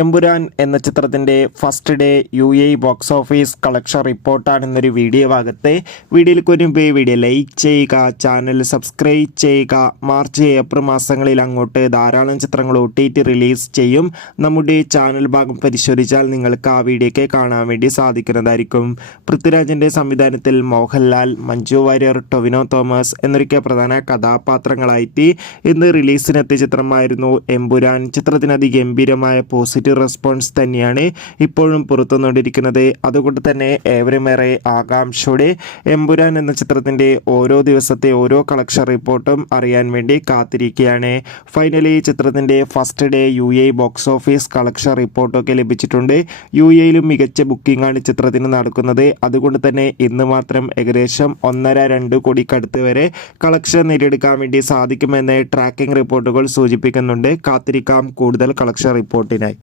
എമ്പുരാൻ എന്ന ചിത്രത്തിൻ്റെ first day UAE box office collection റിപ്പോർട്ടാണെന്നൊരു വീഡിയോ ഭാഗത്തെ വീഡിയോയിലേക്ക് വരുമ്പോൾ വീഡിയോ ലൈക്ക് ചെയ്യുക, ചാനൽ സബ്സ്ക്രൈബ് ചെയ്യുക. മാർച്ച് ഏപ്രിൽ മാസങ്ങളിൽ അങ്ങോട്ട് ധാരാളം ചിത്രങ്ങൾ OTT റിലീസ് ചെയ്യും. നമ്മുടെ ചാനൽ ഭാഗം പരിശോധിച്ചാൽ നിങ്ങൾക്ക് ആ വീഡിയോയ്ക്ക് കാണാൻ വേണ്ടി സാധിക്കുന്നതായിരിക്കും. പൃഥ്വിരാജിൻ്റെ സംവിധാനത്തിൽ മോഹൻലാൽ, മഞ്ജു വാര്യർ, ടൊവിനോ തോമസ് എന്നൊക്കെ പ്രധാന കഥാപാത്രങ്ങളായിട്ട് ഇന്ന് റിലീസിനെത്തിയ ചിത്രമായിരുന്നു എമ്പുരാൻ. ചിത്രത്തിന് അതിഗംഭീരമായ പോസിറ്റീവ് റെസ്പോൺസ് തന്നെയാണ് ഇപ്പോഴും പുറത്തുവന്നുകൊണ്ടിരിക്കുന്നത്. അതുകൊണ്ട് തന്നെ ഏവരുമേറെ ആകാംക്ഷയോടെ എമ്പുരാൻ എന്ന ചിത്രത്തിൻ്റെ ഓരോ ദിവസത്തെ ഓരോ കളക്ഷൻ റിപ്പോർട്ടും അറിയാൻ വേണ്ടി കാത്തിരിക്കുകയാണ്. ഫൈനലി ചിത്രത്തിൻ്റെ first day UAE box office collection റിപ്പോർട്ടൊക്കെ ലഭിച്ചിട്ടുണ്ട്. UAEയിലും മികച്ച ബുക്കിംഗ് ആണ് ചിത്രത്തിന് നടക്കുന്നത്. അതുകൊണ്ട് തന്നെ ഇന്ന് മാത്രം ഏകദേശം 1.5-2 കോടിക്കടുത്ത് വരെ കളക്ഷൻ നേടിയെടുക്കാൻ വേണ്ടി സാധിക്കുമെന്ന് ട്രാക്കിംഗ് റിപ്പോർട്ടുകൾ സൂചിപ്പിക്കുന്നുണ്ട്. കാത്തിരിക്കാം കൂടുതൽ കളക്ഷൻ റിപ്പോർട്ടിനായി.